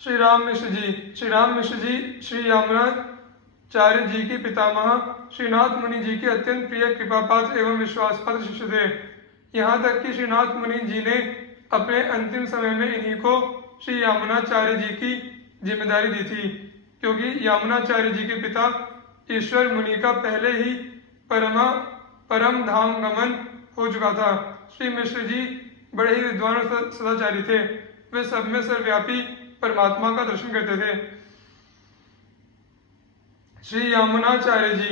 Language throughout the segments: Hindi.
श्री राम मिश्र जी। श्री राम मिश्र जी श्री यमुनाचार्य जी के पितामह श्रीनाथ मुनि जी के अत्यंत प्रिय, कृपापात्र एवं विश्वासपात्र शिष्य थे। यहाँ तक कि श्रीनाथ मुनि जी ने अपने अंतिम समय में इन्हीं को श्री यमुनाचार्य जी की जिम्मेदारी दी थी, क्योंकि यमुनाचार्य जी के पिता ईश्वर मुनि का पहले ही परम धाम गमन हो चुका था। श्री मिश्र जी बड़े ही विद्वान और सदाचारी थे। वे सब में सर्वव्यापी परमात्मा का दर्शन करते थे। श्री यमुनाचार्य जी।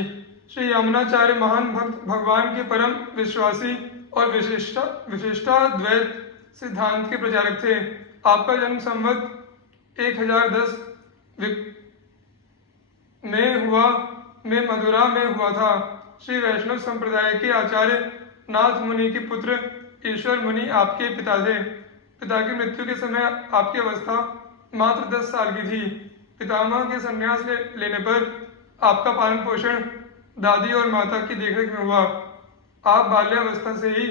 श्री यमुनाचार्य महान भक्त, भगवान के परम विश्वासी और विशिष्टाद्वैत सिद्धांत के प्रचारक थे। आपका जन्म संवत 1010 में मथुरा में हुआ था। श्री वैष्णव संप्रदाय के आचार्य नाथ मुनि के पुत्र ईश्वर मुनि आपके पिता थे। पिता की मृत्यु के समय आपकी अवस्था मात्र 10 साल की थी। पितामह के संन्यास लेने पर आपका पालन पोषण दादी और माता की देखरेख में हुआ। आप बाल्यावस्था से ही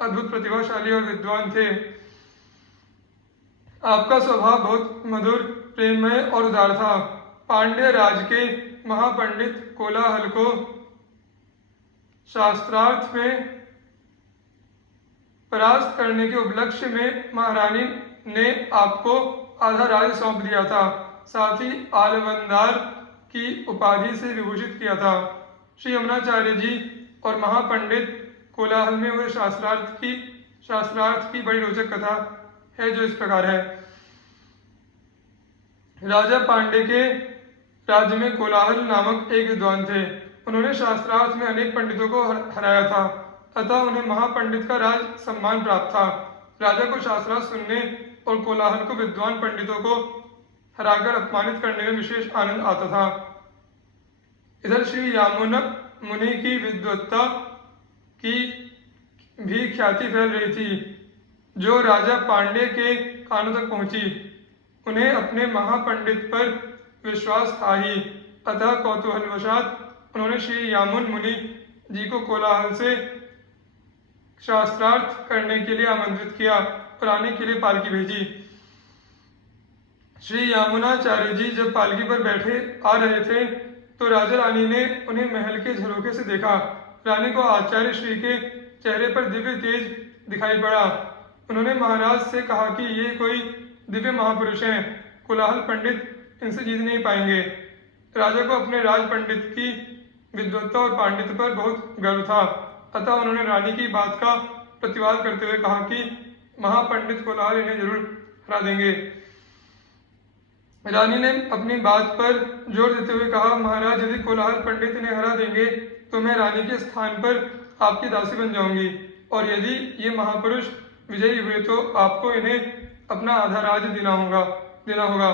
अद्भुत प्रतिभाशाली और विद्वान थे। आपका स्वभाव बहुत मधुर, प्रेममय और उदार था। पांड्य राज के महापंडित कोलाहल को शास्त्रार्थ में परास्त करने के उपलक्ष्य में महारानी ने आपको आधा राज्य सौंप दिया था, साथ ही आलवंदार की उपाधि से विभूषित किया था। श्री यमुनाचार्य जी और महापंडित कोलाहल में हुए शास्त्रार्थ की बड़ी रोचक कथा है, जो इस प्रकार है। राजा पांडे के राज्य में कोलाहल नामक एक विद्वान थे। उन्होंने शास्त्रार्थ में अनेक पंडितों को हराया था, अतः उन्हें महापंडित का राज सम्मान प्राप्त था। राजा को शास्त्रार्थ सुनने और कोलाहल को विद्वान पंडितों को हराकर अपमानित करने में विशेष आनंद आता था। इधर श्री यामुन मुनि की विद्वत्ता की भी ख्याति फैल रही थी, जो राजा पांडे के कानों तक पहुंची। उन्हें अपने महापंडित पर विश्वास था ही, अतः कौतूहलवशात उन्होंने श्री यामुन मुनि जी को कोलाहल से शास्त्रार्थ करने के लिए आमंत्रित किया और आने के लिए पालकी भेजी। श्री यमुनाचार्य जी जब पालकी पर बैठे आ रहे थे तो राजा रानी ने उन्हें महल के झरोखे से देखा। रानी को आचार्य श्री के चेहरे पर दिव्य तेज दिखाई पड़ा। उन्होंने महाराज से कहा कि ये कोई दिव्य महापुरुष हैं, कोलाहल पंडित इनसे जीत नहीं पाएंगे। राजा को अपने राज पंडित की विद्वत्ता और पांडित्य पर बहुत गर्व था, अतः उन्होंने रानी की बात का प्रतिवाद करते हुए कहा कि महापंडित कोलाहल इन्हें जरूर हरा देंगे। रानी ने अपनी बात पर जोर देते हुए कहा, महाराज यदि कोलाहल पंडित इन्हें हरा देंगे तो मैं रानी के स्थान पर आपकी दासी बन जाऊंगी, और यदि ये महापुरुष विजयी हुए तो आपको इन्हें अपना आधा राज्य देना होगा।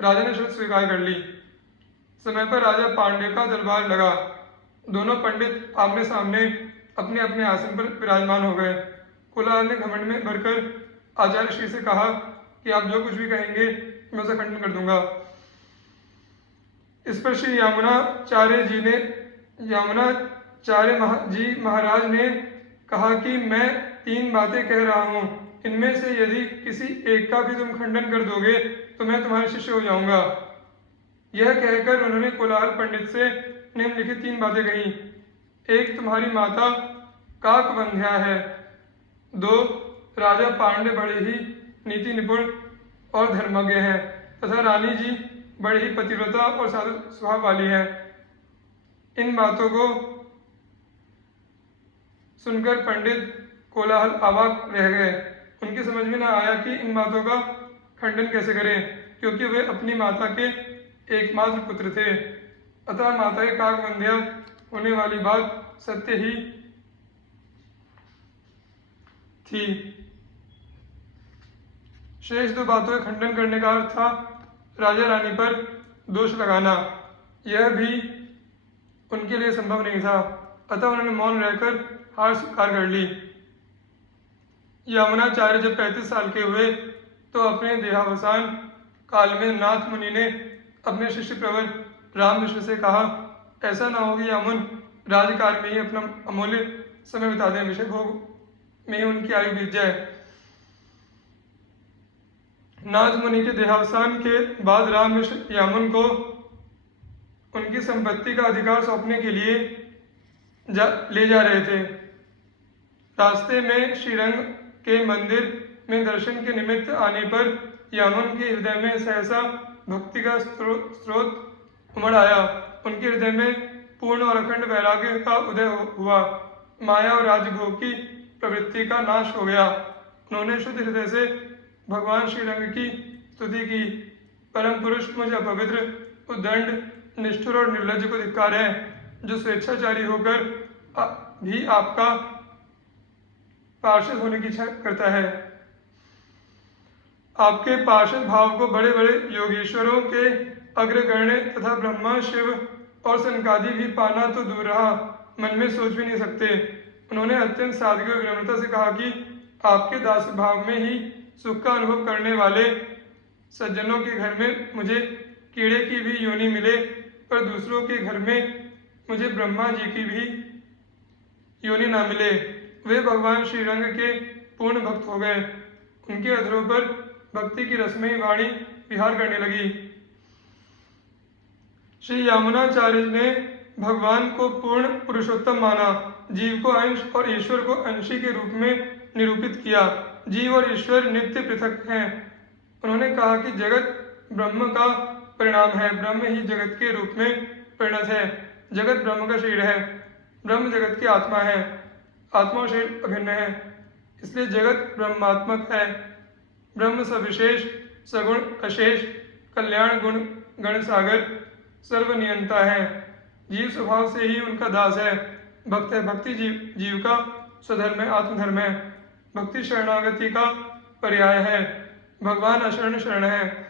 राजा ने शर्त स्वीकार कर ली। समय पर राजा पांडे का दरबार लगा। दोनों पंडित आमने सामने अपने अपने आसन पर विराजमान हो गए। कोलाहल ने घमंड में भरकर आचार्य श्री से कहा कि आप जो कुछ भी कहेंगे मैं उसका खंडन कर दूंगा। इस पर श्री यमुनाचार्य जी महाराज ने कहा कि मैं 3 बातें कह रहा हूँ, इनमें से यदि किसी एक का भी तुम खंडन कर दोगे तो मैं तुम्हारे शिष्य हो जाऊंगा। यह कहकर उन्होंने कोलाहल पंडित से निम्नलिखित 3 बातें कही। 1, तुम्हारी माता काकबंध्या है। 2, राजा पांडे बड़े ही नीति निपुण और धर्मज्ञ हैं तथा रानी जी बड़ी ही पतिव्रता और साधु स्वभाव वाली है। इन बातों को सुनकर पंडित कोलाहल अवाक रह गए। उनकी समझ में न आया कि इन बातों का खंडन कैसे करें, क्योंकि वे अपनी माता के एकमात्र पुत्र थे, अतः माता के काकबंध्या होने वाली बात सत्य ही थी। शेष 2 बातों का खंडन करने का अर्थ था राजा रानी पर दोष लगाना। यह भी उनके लिए संभव नहीं था, अतः उन्होंने मौन रहकर हार स्वीकार कर ली। यमुनाचार्य जब 35 साल के हुए तो अपने देहावसान काल में नाथ मुनि ने अपने शिष्य प्रवर राम मिश्र से कहा, ऐसा न हो कि यमुन राजकाल में ही अपना अमूल्य समय बिता दें, विषय भोग में ही उनकी आयु बीत जाए। नाथ मुनि के देहावसान के बाद राम मिश्र यामुन को उनकी संपत्ति का अधिकार सौंपने के लिए ले जा रहे थे। रास्ते में श्रीरंग के मंदिर में दर्शन के निमित्त आने पर यामुन के हृदय में सहसा भक्ति का स्रोत उमड़ आया। उनके हृदय में पूर्ण और अखंड वैराग्य का उदय हुआ। माया और राजभोग की प्रवृत्ति का नाश हो गया। उन्होंने शुद्ध हृदय से भगवान श्रीरंग की स्तुति की। परम पुरुष मुझ अपवित्र, उद्दंड, निष्ठुर और निर्लज्ज को धिक्कार है, जो स्वेच्छाचारी होकर भी आपका पार्षद होने की इच्छा करता है। आपके पार्षद भाव को बड़े बड़े योगेश्वरों के अग्रगण्य तथा ब्रह्मा, शिव और सनकादि भी पाना तो दूर रहा, मन में सोच भी नहीं सकते। उन्होंने अत्यंत सादगी और विनम्रता से कहा कि आपके दास भाव में ही सुख का अनुभव करने वाले सज्जनों के घर में मुझे कीड़े की भी योनि मिले, पर दूसरों के घर में मुझे ब्रह्मा जी की भी योनि ना मिले। वे भगवान श्रीरंग के पूर्ण भक्त हो गए। उनके अधरों पर भक्ति की रसमयी वाणी विहार करने लगी। श्री यामुनाचार्य ने भगवान को पूर्ण पुरुषोत्तम माना, जीव को अंश और ईश्वर को अंशी के रूप में निरूपित किया। जीव और ईश्वर नित्य पृथक हैं। उन्होंने कहा कि जगत ब्रह्म का परिणाम है, ब्रह्म ही जगत के रूप में परिणत है। जगत ब्रह्म का शरीर है, ब्रह्म जगत की आत्मा है, आत्मा और शरीर अभिन्न है, इसलिए जगत ब्रह्मात्मक है। ब्रह्म सविशेष, सगुण, अशेष, कल्याण गुण गण सागर, सर्वनियंता है। जीव स्वभाव से ही उनका दास है, भक्त है। भक्ति जीव का स्वधर्म है, आत्मधर्म है। भक्ति शरणागति का पर्याय है, भगवान अशरण शरण है।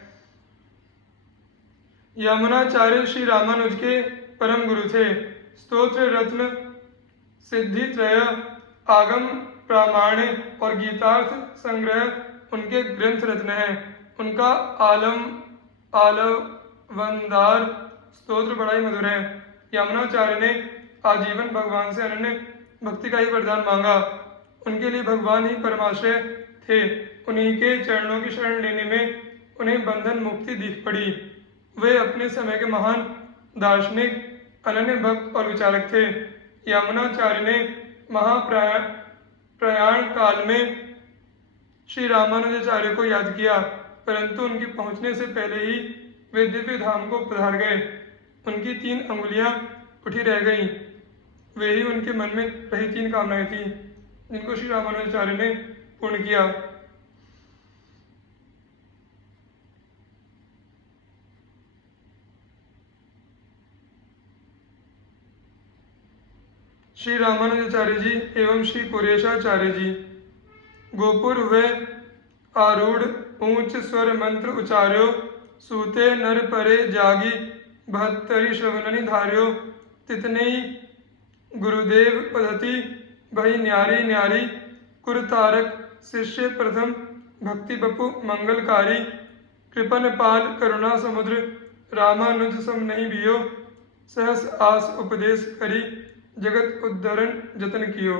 यामुनाचार्य श्री रामानुज के परम गुरु थे। स्तोत्र रत्न, सिद्धि त्रय, आगम प्रामाण्य और गीतार्थ संग्रह उनके ग्रंथ रत्न हैं। उनका आलवंदार स्तोत्र बड़ा ही मधुर है। यामुनाचार्य ने आजीवन भगवान से अनन्य भक्ति का ही वरदान मांगा। उनके लिए भगवान ही परमाश्रय थे। उन्हीं के चरणों की शरण लेने में उन्हें बंधन मुक्ति दिख पड़ी। वे अपने समय के महान दार्शनिक, अनन्य भक्त और विचारक थे। यामुनाचार्य ने महाप्रयाण काल में श्री रामानुजाचार्य को याद किया, परंतु उनके पहुंचने से पहले ही वे दिव्य धाम को पधार गए। उनकी 3 अंगुलियां उठी रह गईं। वे ही उनके मन में रही 3 कामनाएं थीं, जिनको श्री रामानुजाचार्य ने पूर्ण किया। श्री रामानुजाचार्य जी एवं श्री कुरेशाचार्य जी। गोपुर वे आरूढ़ ऊंच स्वर मंत्र उचार्यो, सूते नर परे जागी 72 श्रवणनि धार्यो, तितने गुरुदेव पद्धति भई न्यारी न्यारी, कुरतारक शिष्य प्रथम भक्ति बपु मंगलकारी, कृपन पाल करुणा समुद्र, रामानुज सम नहीं बियो, सहस आस उपदेश करी, जगत उद्धरण जतन कियो।